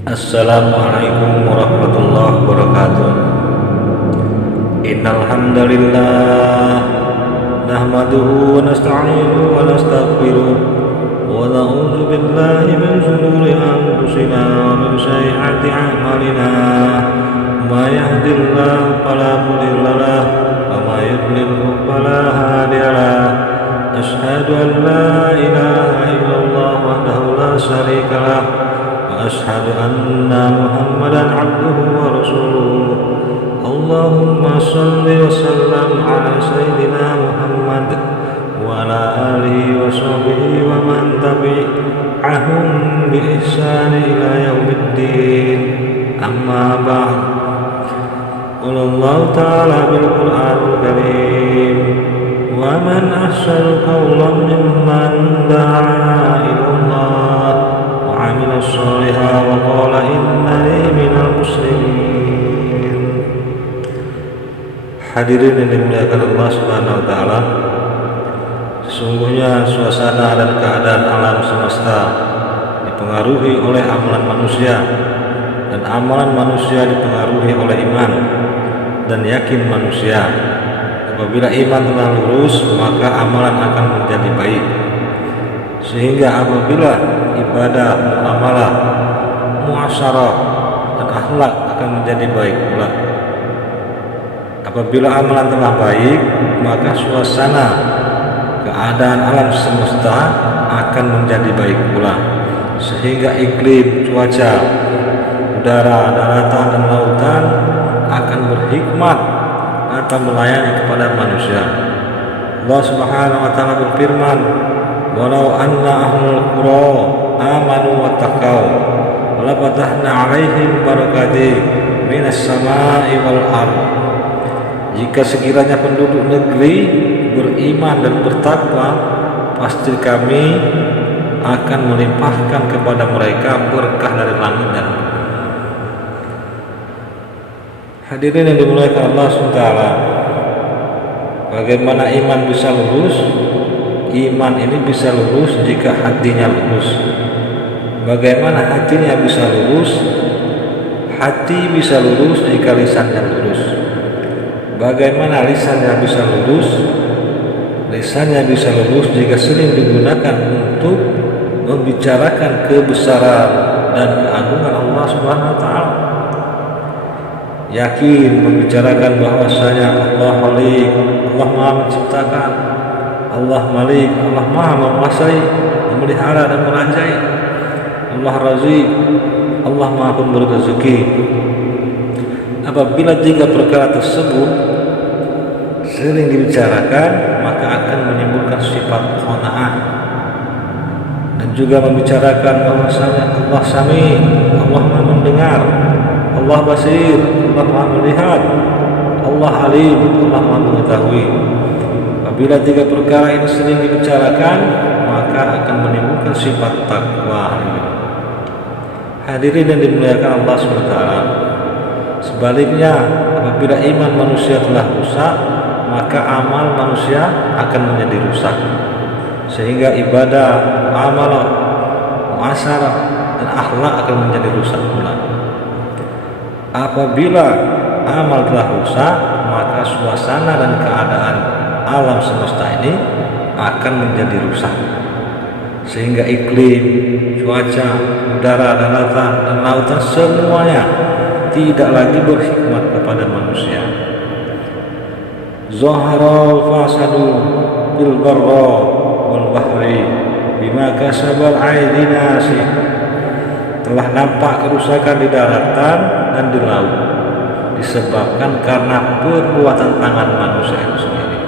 Assalamualaikum warahmatullahi wabarakatuh. Innal hamdalillah nahmaduhu wa nasta'inuhu wa nastaghfiruh wa na'udzu billahi min shururi anfusina wa min sayyiati a'malina. May yahdihillahu fala mudilla lahu wa may yudlilhu fala hadiya lahu. Asyhadu an la ilaha illallah wahdahu la syarika lahu أشهد أن محمدا عبده ورسوله. اللهم صل وسلم على سيدنا محمد وعلى آله وصحبه ومن تبعهم بإحسان إلى يوم الدين. أما بعد، قال الله تعالى بالقرآن الكريم: ومن أحسن قولا ممن دعا إلى الله وعمل صالحا وقال إنني minal muslimin. Hadirin yang dimuliakan Allah Subhanahu wa taala, sesungguhnya suasana dan keadaan alam semesta dipengaruhi oleh amalan manusia, dan amalan manusia dipengaruhi oleh iman dan yakin manusia. Apabila iman telah lurus, maka amalan akan menjadi baik. Sehingga apabila ibadah, muamalah, muasyarah dan akhlak akan menjadi baik pula. Apabila amalan telah baik, maka suasana keadaan alam semesta akan menjadi baik pula. Sehingga iklim, cuaca, udara, daratan dan lautan akan berhikmat atau melayani kepada manusia. Allah Subhanahu wa taala berfirman: walau anna ahlul qura amanu wattaqau la fatahna 'alaihim barakatin minas sama'i wal ardh. Jika sekiranya penduduk negeri beriman dan bertakwa, pasti kami akan melimpahkan kepada mereka berkah dari langit dan bumi. Hadirin yang dimuliakan Allah SWT, bagaimana iman bisa lurus? Iman ini bisa lurus jika hatinya lurus. Bagaimana hatinya bisa lurus? Hati bisa lurus jika lisannya lurus. Bagaimana lisannya bisa lurus? Lisannya bisa lurus jika sering digunakan untuk membicarakan kebesaran dan keagungan Allah Subhanahu wa taala. Yakin membicarakan bahwasanya Allah Khaliq, Allah Maha menciptakan, Allah Malik, Allah Maha menguasai, memelihara dan merajai, Allah Razik, Allah Maha pemberi rezeki. Apabila tiga perkara tersebut sering dibicarakan, maka akan menimbulkan sifat qanaah. Dan juga membicarakan bahwasanya Allah Sami, Allah Maha mendengar, Allah Basir, Allah Maha melihat, Allah Alim, Allah Maha mengetahui. Apabila tiga perkara ini sering dibicarakan, maka akan menimbulkan sifat takwa. Hadirin yang dimuliakan Allah SWT, sebaliknya apabila iman manusia telah rusak, maka amal manusia akan menjadi rusak. Sehingga ibadah, amalan, muasyarah dan akhlak akan menjadi rusak pula. Apabila amal telah rusak, maka suasana dan keadaan alam semesta ini akan menjadi rusak. Sehingga iklim, cuaca, udara, daratan dan lautan semuanya tidak lagi berhikmat kepada manusia. Zaharal fasadu bil barra wal bahri bima kasabal aydin nasi. Telah nampak kerusakan di daratan dan di laut disebabkan karena perbuatan tangan manusia itu sendiri.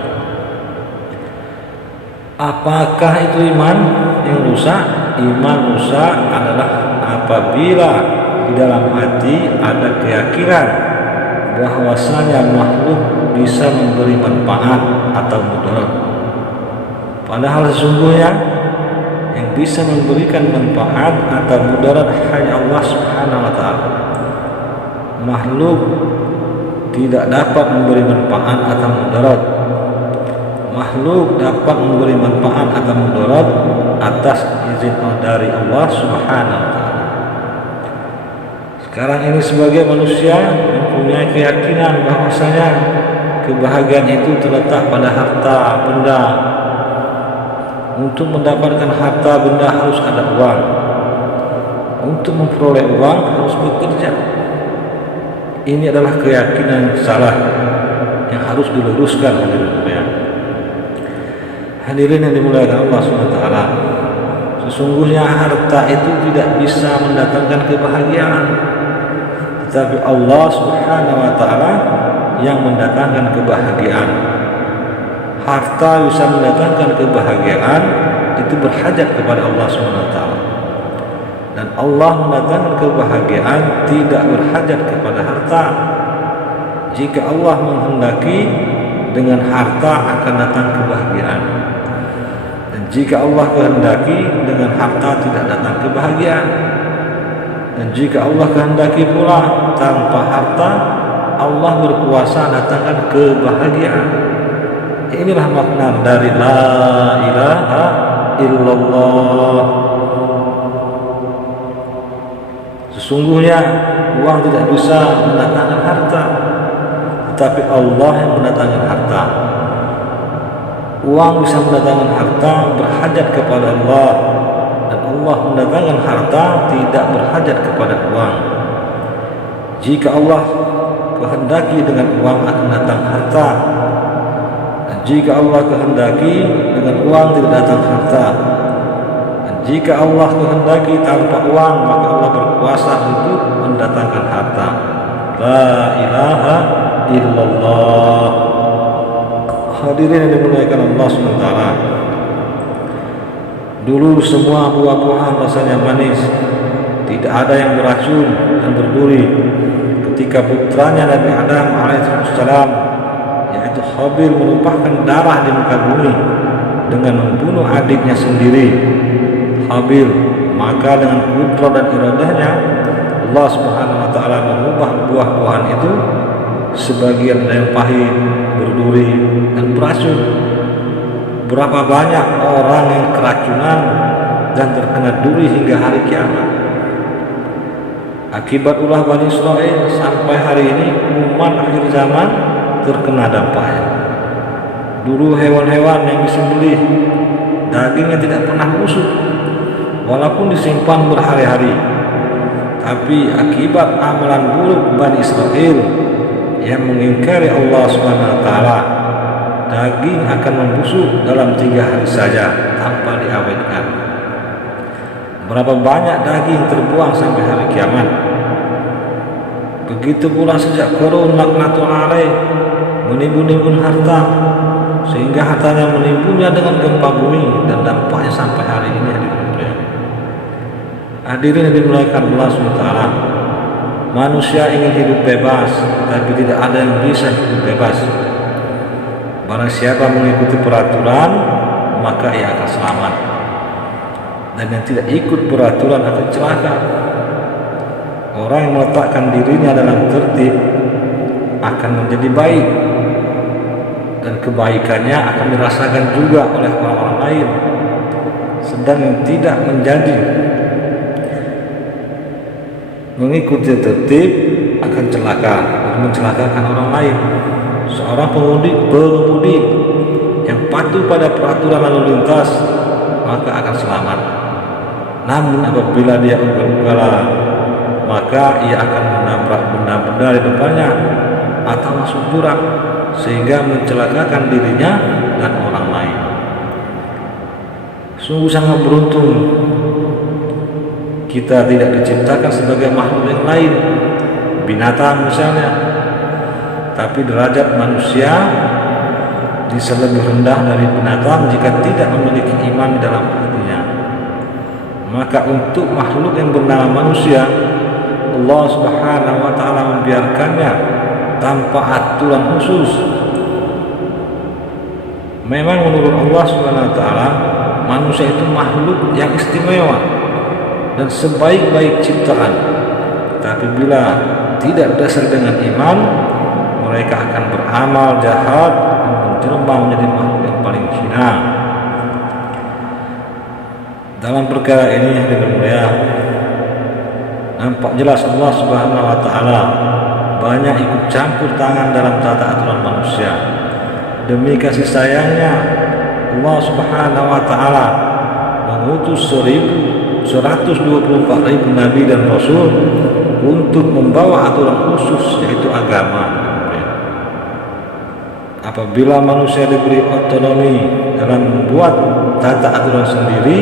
Apakah itu iman yang rusak? Iman rusak adalah apabila di dalam hati ada keyakinan bahwasanya makhluk bisa memberi manfaat atau mudarat. Padahal sesungguhnya yang bisa memberikan manfaat atau mudarat hanya Allah Subhanahu wa taala. Makhluk tidak dapat memberi manfaat atau mudarat. Makhluk dapat memberi manfaat atau mudarat atas izin dari Allah Subhanahu wa taala. Sekarang ini sebagai manusia mempunyai keyakinan bahwasanya kebahagiaan itu terletak pada harta benda. Untuk mendapatkan harta benda harus ada uang. Untuk memperoleh uang harus bekerja. Ini adalah keyakinan yang salah yang harus diluruskan. Hadirin yang dimuliakan Allah SWT, sesungguhnya harta itu tidak bisa mendatangkan kebahagiaan, tetapi Allah Subhanahu wa Ta'ala yang mendatangkan kebahagiaan. Harta bisa mendatangkan kebahagiaan itu berhajat kepada Allah Subhanahu wa Ta'ala, dan Allah mendatangkan kebahagiaan tidak berhajat kepada harta. Jika Allah menghendaki, dengan harta akan datang kebahagiaan, dan jika Allah kehendaki, dengan harta tidak datang kebahagiaan. Dan jika Allah kehendaki pula, tanpa harta Allah berkuasa datangkan kebahagiaan. Inilah makna dari la ilaha illallah. Sesungguhnya uang tidak bisa mendatangkan harta, tetapi Allah yang mendatangkan harta. Uang bisa mendatangkan harta berhajat kepada Allah, dan Allah mendatangkan harta tidak berhajat kepada uang. Jika Allah kehendaki, dengan uang akan datang harta, dan jika Allah kehendaki, dengan uang tidak datang harta. Dan jika Allah kehendaki tanpa uang, maka Allah berkuasa untuk mendatangkan harta. La ilaha illallah. Hadirin yang dimuliakan Allah SWT, dulu semua buah-buahan rasanya manis, tidak ada yang beracun dan berduri. Ketika putranya Nabi Adam alaihissalam, yaitu Habil, menumpahkan darah di muka bumi dengan membunuh adiknya sendiri, Habil, maka dengan kudrat dan iradahnya Allah Subhanahu wa Ta'ala mengubah buah-buahan itu, sebagian ada yang pahit, berduri, dan beracun. Berapa banyak orang yang keracunan dan terkena duri hingga hari kiamat. Akibat ulah Bani Israel sampai hari ini umat akhir zaman terkena dampaknya. Dulu hewan-hewan yang disembelih dagingnya tidak pernah busuk walaupun disimpan berhari-hari. Tapi akibat amalan buruk Bani Israel yang mengingkari Allah SWT, daging akan membusuk dalam 3 hari saja tanpa diawetkan. Berapa banyak daging terbuang sampai hari kiamat. Begitu pula sejak Qarun laknatul alaih menimbun-nimbun harta, sehingga hartanya menimbunnya dengan gempa bumi, dan dampaknya sampai hari ini. Hadirin yang dimuliakan Allah SWT, manusia ingin hidup bebas, tapi tidak ada yang bisa hidup bebas. Barang siapa mengikuti peraturan, maka ia akan selamat, dan yang tidak ikut peraturan akan celaka. Orang yang meletakkan dirinya dalam tertib akan menjadi baik, dan kebaikannya akan dirasakan juga oleh orang-orang lain. Sedang yang tidak menjadi mengikuti tertib akan celaka dan mencelakakan orang lain. Seorang pengemudi yang patuh pada peraturan lalu lintas maka akan selamat. Namun apabila dia ugal-ugalan, maka ia akan menabrak benda-benda di depannya atau masuk jurang, sehingga mencelakakan dirinya dan orang lain. Sungguh sangat beruntung kita tidak diciptakan sebagai makhluk yang lain, binatang misalnya, tapi derajat manusia bisa lebih rendah dari binatang jika tidak memiliki iman dalam hatinya. Maka untuk makhluk yang bernama manusia, Allah Subhanahu wa Ta'ala membiarkannya tanpa aturan khusus. Memang menurut Allah Subhanahu wa Ta'ala, manusia itu makhluk yang istimewa dan sebaik-baik ciptaan. Tapi bila tidak dasar dengan iman, mereka akan beramal jahat dan menjelma menjadi makhluk yang paling hina. Dalam perkara ini hadirin mulia, nampak jelas Allah Subhanahu wa taala banyak ikut campur tangan dalam tata aturan manusia. Demi kasih sayangnya Allah Subhanahu wa taala mengutus 124.000 nabi dan rasul untuk membawa aturan khusus, yaitu agama. Apabila manusia diberi otonomi dalam membuat tata aturan sendiri,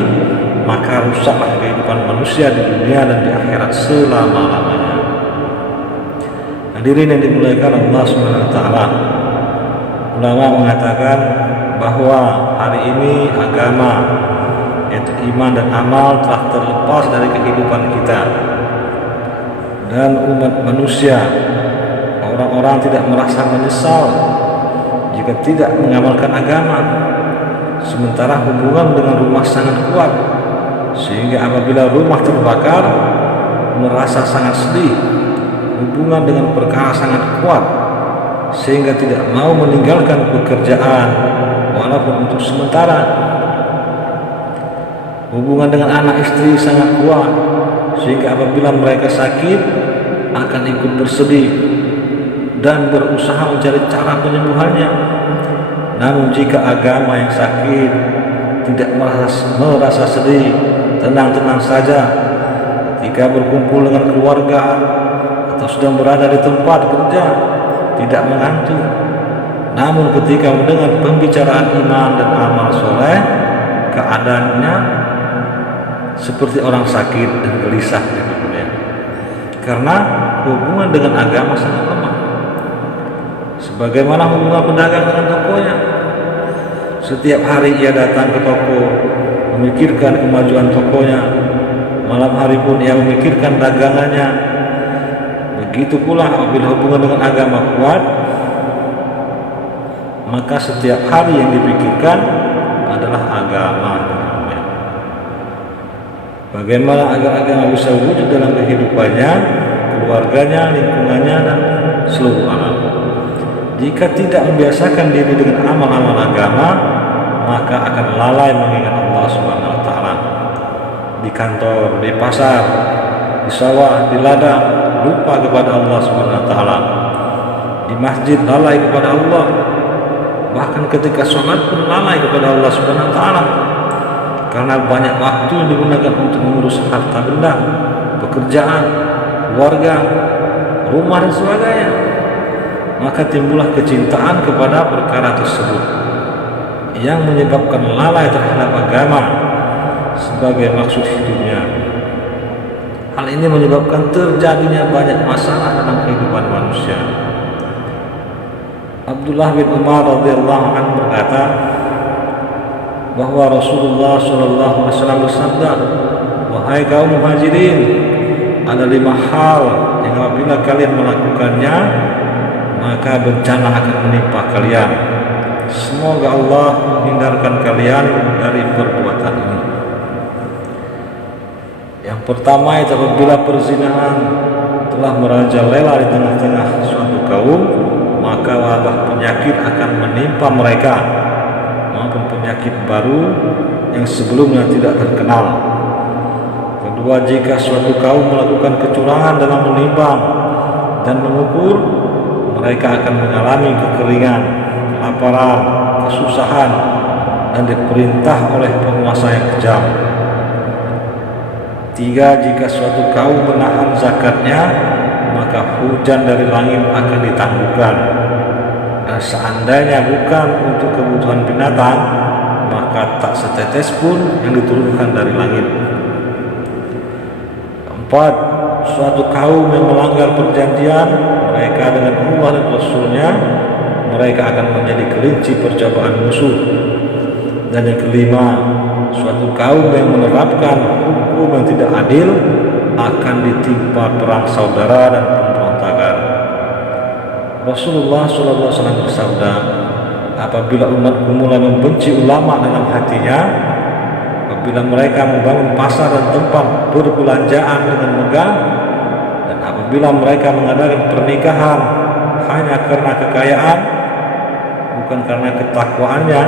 maka rusaklah kehidupan manusia di dunia dan di akhirat selama-lamanya. Hadirin yang dimuliakan Allah Subhanahu wa taala, ulama mengatakan bahwa hari ini agama, yaitu iman dan amal, telah terlepas dari kehidupan kita, dan umat manusia, orang-orang tidak merasa menyesal jika tidak mengamalkan agama, sementara hubungan dengan rumah sangat kuat, sehingga apabila rumah terbakar merasa sangat sedih. Hubungan dengan perkara sangat kuat sehingga tidak mau meninggalkan pekerjaan walaupun untuk sementara. Hubungan dengan anak istri sangat kuat sehingga apabila mereka sakit akan ikut bersedih dan berusaha mencari cara penyembuhannya. Namun jika agama yang sakit tidak merasa sedih, tenang-tenang saja ketika berkumpul dengan keluarga atau sedang berada di tempat kerja, tidak mengantuk. Namun ketika mendengar pembicaraan iman dan amal soleh, keadaannya seperti orang sakit dan gelisah, karena hubungan dengan agama sangat lemah. Sebagaimana hubungan pedagang dengan tokonya, setiap hari ia datang ke toko memikirkan kemajuan tokonya, malam hari pun ia memikirkan dagangannya. Begitu pula apabila hubungan dengan agama kuat, maka setiap hari yang dipikirkan adalah agama. Bagaimana agar agama bisa wujud dalam kehidupannya, keluarganya, lingkungannya, dan seluruh alam. Jika tidak membiasakan diri dengan amal-amal agama, maka akan lalai mengingat Allah Subhanahu wa taala. Di kantor, di pasar, di sawah, di ladang, lupa kepada Allah Subhanahu wa taala. Di masjid lalai kepada Allah. Bahkan ketika sholat pun lalai kepada Allah Subhanahu wa taala. Karena banyak waktu yang digunakan untuk mengurus harta benda, pekerjaan, keluarga, rumah dan sebagainya. Maka timbullah kecintaan kepada perkara tersebut yang menyebabkan lalai terhadap agama sebagai maksud hidupnya. Hal ini menyebabkan terjadinya banyak masalah dalam kehidupan manusia. Abdullah bin Umar radhiyallahu anhu berkata bahwa Rasulullah SAW bersabda, "Wahai kaum muhajirin, ada 5 hal yang apabila kalian melakukannya, maka bencana akan menimpa kalian. Semoga Allah menghindarkan kalian dari perbuatan ini." Yang pertama itu apabila perzinahan telah merajalela di tengah-tengah suatu kaum, maka wabah penyakit akan menimpa mereka maupun penyakit baru yang sebelumnya tidak terkenal. Kedua, jika suatu kaum melakukan kecurangan dalam menimbang dan mengukur, mereka akan mengalami kekeringan, kelaparan, kesusahan, dan diperintah oleh penguasa yang kejam. 3, jika suatu kaum menahan zakatnya, maka hujan dari langit akan ditangguhkan. Dan seandainya bukan untuk kebutuhan binatang, maka tak setetes pun yang diturunkan dari langit. 4, suatu kaum yang melanggar perjanjian mereka dengan Allah dan Rasulnya, mereka akan menjadi kelinci percobaan musuh. Dan yang kelima, suatu kaum yang menerapkan hukum yang tidak adil akan ditimpa perang saudara dan pemberontakan. Rasulullah SAW bersabda, apabila umatku mulai membenci ulama dalam hatinya, apabila mereka membangun pasar dan tempat perbelanjaan dengan megah, dan apabila mereka mengadakan pernikahan hanya karena kekayaan, bukan karena ketakwaannya,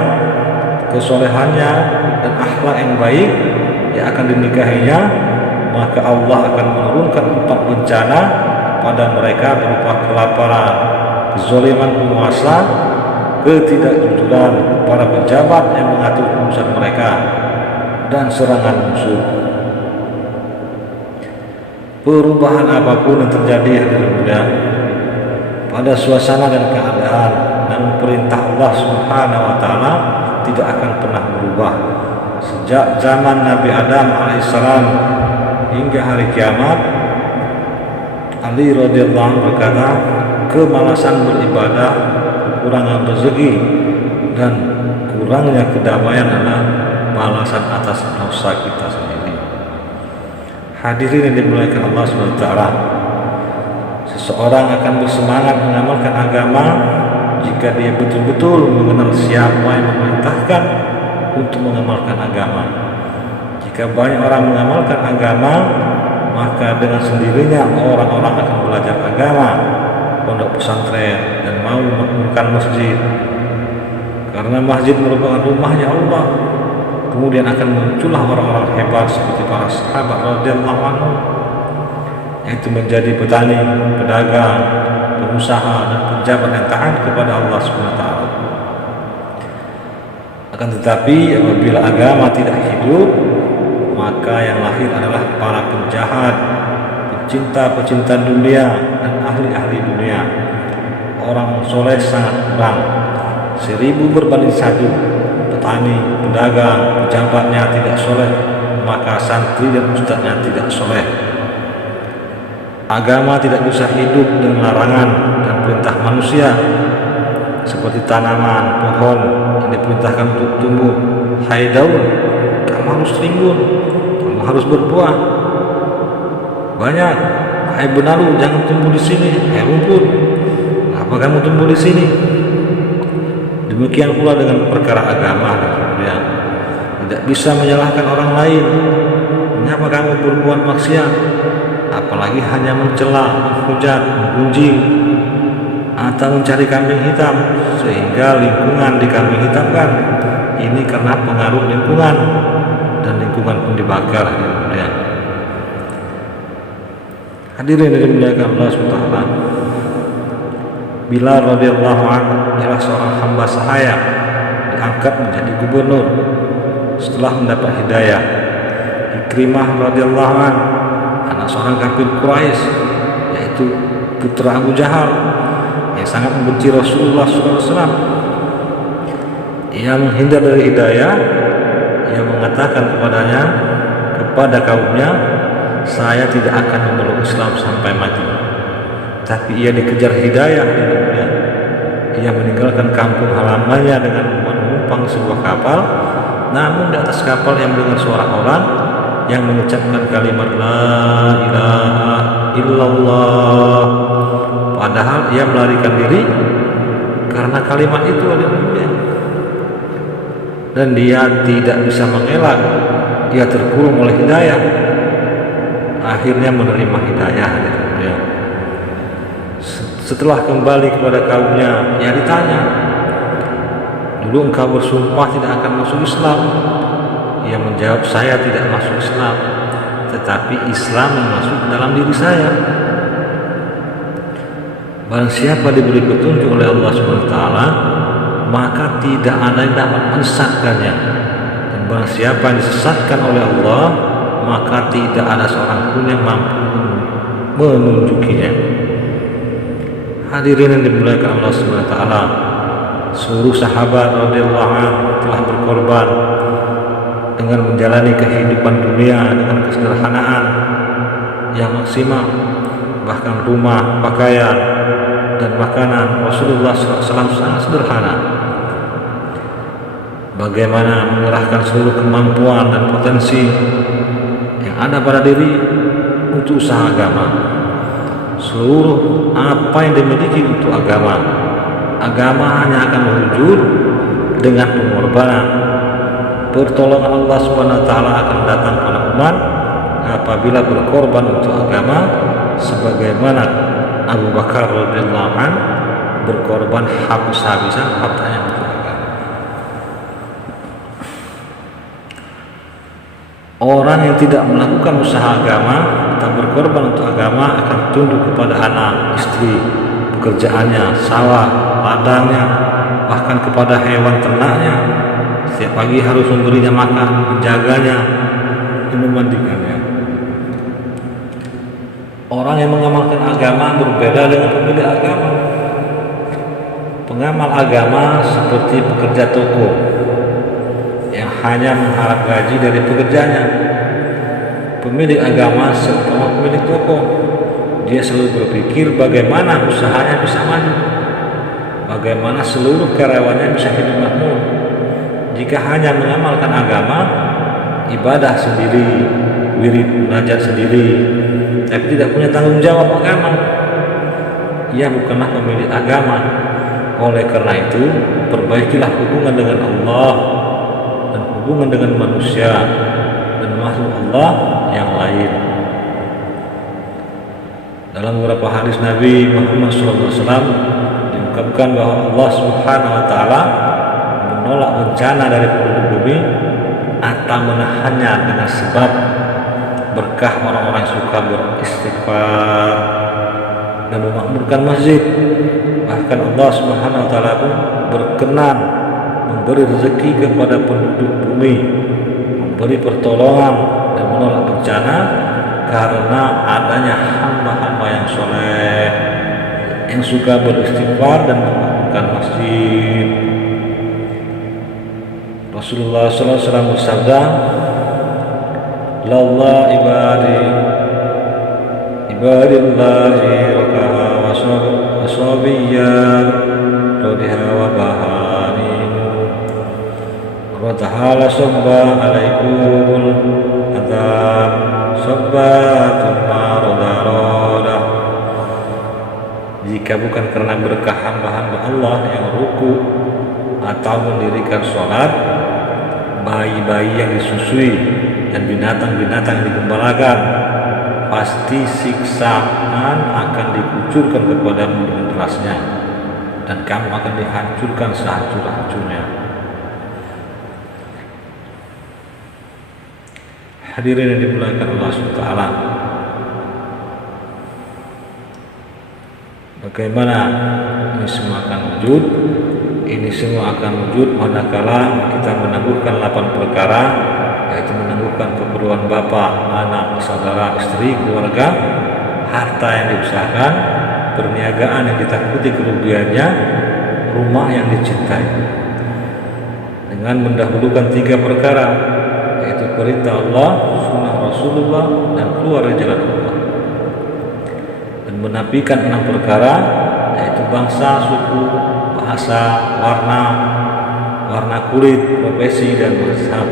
kesolehannya, dan akhlak yang baik yang akan dinikahinya, maka Allah akan menurunkan 4 bencana pada mereka berupa kelaparan, kezaliman penguasa, ketidakjujuran para pejabat yang mengatur urusan mereka, dan serangan musuh. Perubahan apapun yang terjadi pada suasana dan keadaan, namun perintah Allah Subhanahu wa taala tidak akan pernah berubah. Sejak zaman Nabi Adam alaihissalam hingga hari kiamat, Ali radhiyallahu anhu berkata, kemalasan beribadah, kekurangan rezeki, dan kurangnya kedamaian adalah balasan atas dosa kita sendiri. Hadirin yang dimuliakan Allah SWT, seseorang akan bersemangat mengamalkan agama jika dia betul-betul mengenal siapa yang memerintahkan untuk mengamalkan agama. Jika banyak orang mengamalkan agama, maka dengan sendirinya orang-orang akan belajar agama, pondok pesantren, dan mau memakmurkan masjid. Karena masjid merupakan rumahnya Allah, kemudian akan muncullah orang-orang hebat seperti para sahabat radhiyallahu anhum, yaitu menjadi petani, pedagang, pengusaha, dan pejabat yang taat kepada Allah SWT. Akan tetapi apabila agama tidak hidup, maka yang lahir adalah para penjahat, pecinta-pecinta dunia, dan ahli-ahli dunia. Orang soleh sangat kurang, 1000 berbanding 1. Petani, pedagang, pejabatnya tidak soleh, maka santri dan ustadznya tidak soleh. Agama tidak bisa hidup dengan larangan dan perintah manusia, seperti tanaman, pohon yang diperintahkan untuk tumbuh. Hai daun, kamu harus rimbun, kamu harus berbuah banyak. Hai benalu, jangan tumbuh di sini. Hai rumput, kenapa kamu tumbuh di sini? Demikian pula dengan perkara agama dan kemudian tidak bisa menyalahkan orang lain. Mengapa kamu berbuat maksiat? Apalagi hanya mencela, menghujat, menggunjing, atau mencari kambing hitam sehingga lingkungan dikambing hitamkan. Ini karena pengaruh lingkungan, dan lingkungan pun dibakar. Hadirin yang dimuliakan Allah SWT, Bilal radhiyallahu anhu adalah seorang hamba sahaya, diangkat menjadi gubernur setelah mendapat hidayah. Ikrimah radhiyallahu anhu, anak seorang kafir Quraisy, yaitu putra Abu Jahal, yang sangat membenci Rasulullah SAW. Ia menghindar dari hidayah. Ia mengatakan kepada kaumnya, saya tidak akan memeluk Islam sampai mati. Tapi ia dikejar hidayah di dunia. Ia meninggalkan kampung halamannya dengan menumpang sebuah kapal. Namun di atas kapal yang mendengar suara orang yang mengucapkan kalimat la ilaha illallah, padahal ia melarikan diri karena kalimat itu ada di dunia. Dan dia tidak bisa mengelak, ia terkurung oleh hidayah. Akhirnya menerima hidayah di dunia. Setelah kembali kepada kaumnya, ia ditanya, dulu engkau bersumpah tidak akan masuk Islam. Ia menjawab, saya tidak masuk Islam, tetapi Islam yang masuk ke dalam diri saya. Barang siapa diberi petunjuk oleh Allah SWT, maka tidak ada yang dapat menyesatkannya. Dan barang siapa yang disesatkan oleh Allah, maka tidak ada seorang pun yang mampu menunjukinya. Hadirin yang dimuliakan Allah SWT, seluruh sahabat radhiyallahu anhu telah berkorban dengan menjalani kehidupan dunia dengan kesederhanaan yang maksimal. Bahkan rumah, pakaian, dan makanan Rasulullah SAW sangat sederhana. Bagaimana mengerahkan seluruh kemampuan dan potensi yang ada pada diri untuk usaha agama. Seluruh apa yang dimiliki untuk agama hanya akan mewujud dengan pengorbanan. Pertolongan Allah SWT akan datang pada umat apabila berkorban untuk agama, sebagaimana Abu Bakar radhiyallahu anhu berkorban habis-habisan hartanya untuk agama. Orang yang tidak melakukan usaha agama atau berkorban untuk agama akan tunduk kepada anak, istri, pekerjaannya, sawah, ladangnya, bahkan kepada hewan ternaknya. Setiap pagi harus memberinya makan, menjaganya, dan memandikannya. Orang yang mengamalkan agama berbeda dengan pemilik agama. Pengamal agama seperti pekerja toko yang hanya mengharap gaji dari pekerjanya. Pemilik agama seumpama pemilik toko, dia selalu berpikir bagaimana usahanya bisa maju, bagaimana seluruh karyawannya bisa hidup makmur. Jika hanya mengamalkan agama, ibadah sendiri, wirid munajat sendiri, tapi tidak punya tanggung jawab agama, ia bukanlah pemilik agama. Oleh karena itu, perbaikilah hubungan dengan Allah dan hubungan dengan manusia dan makhluk Allah yang lain. Dalam beberapa hadis Nabi Muhammad SAW diungkapkan bahwa Allah Subhanahu wa Ta'ala menolak bencana dari penduduk bumi atau menahannya dengan sebab berkah orang-orang yang suka beristighfar dan memakmurkan masjid. Bahkan Allah Subhanahu wa Ta'ala pun berkenan memberi rezeki kepada penduduk bumi, memberi pertolongan dan menolak bencana karena adanya hamba-hamba yang soleh yang suka beristighfar dan memakmurkan masjid. Rasulullah SAW bersabda, "Lallah ibadillahi rakaha wasobiyya rodiha wa bahaninu wa ta'ala sobba alaikumul adab sobbatun maroda." Jika bukan karena berkah hamba-hamba Allah yang ruku atau mendirikan sholat, bayi-bayi yang disusui dan binatang-binatang yang digembalakan, pasti siksaan akan dikucurkan kepadamu dengan derasnya, dan kamu akan dihancurkan sehancur-hancurnya. Hadirin yang dimuliakan Allah SWT, bagaimana ini semua akan wujud? Ini semua akan wujud manakala kita menangguhkan 8 perkara, yaitu menangguhkan keperluan bapak, anak, saudara, istri, keluarga, harta yang diusahakan, perniagaan yang ditakuti kerugiannya, rumah yang dicintai. Dengan mendahulukan 3 perkara, yaitu perintah Allah, sunnah Rasulullah, dan keluar dari jalan Allah. Dan menafikan 6 perkara, yaitu bangsa, suku, bahasa, warna kulit, profesi, dan mazhab.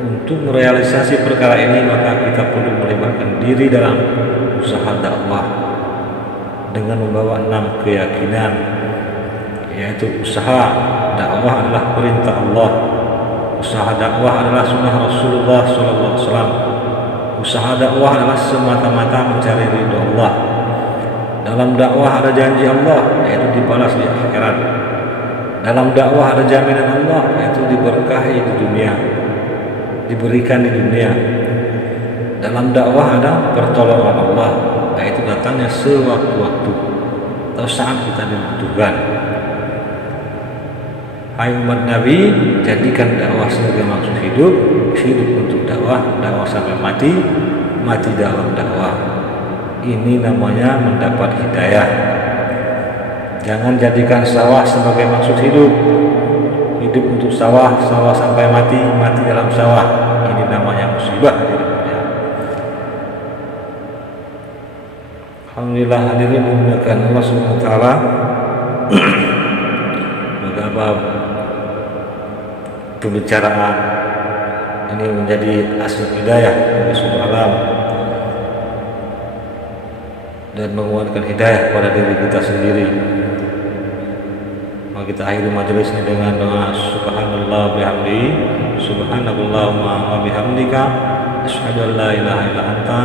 Untuk merealisasi perkara ini, maka kita perlu melibatkan diri dalam usaha dakwah dengan membawa 6 keyakinan, yaitu usaha dakwah adalah perintah Allah, usaha dakwah adalah sunnah Rasulullah SAW, usaha dakwah adalah semata-mata mencari ridho Allah. Dalam dakwah ada janji Allah, yaitu dibalas di akhirat. Dalam dakwah ada jaminan Allah, yaitu diberkahi di dunia, diberikan di dunia. Dalam dakwah ada pertolongan Allah, yaitu datangnya sewaktu-waktu atau saat kita dibutuhkan. Hai umat Nabi, jadikan dakwah sebagai maksud hidup, hidup untuk dakwah, dakwah sampai mati, mati dalam dakwah. Ini namanya mendapat hidayah. Jangan jadikan sawah sebagai maksud hidup, hidup untuk sawah, sawah sampai mati, mati dalam sawah. Ini namanya musibah. Alhamdulillah, hadirin dimuliakan Allah Subhanahu wa Ta'ala. Beberapa pembicaraan ini menjadi asal hidayah bagi seluruh alam dan menguatkan hidayah pada diri kita sendiri. Maka kita akhiri majelis ini dengan doa subhanallah bihamdi, subhanallahumma wa bihamdika, asyhadu an la ilaha illa anta,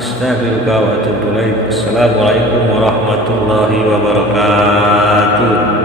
astaghfiruka wa atubu ilaik. Assalamualaikum warahmatullahi wabarakatuh.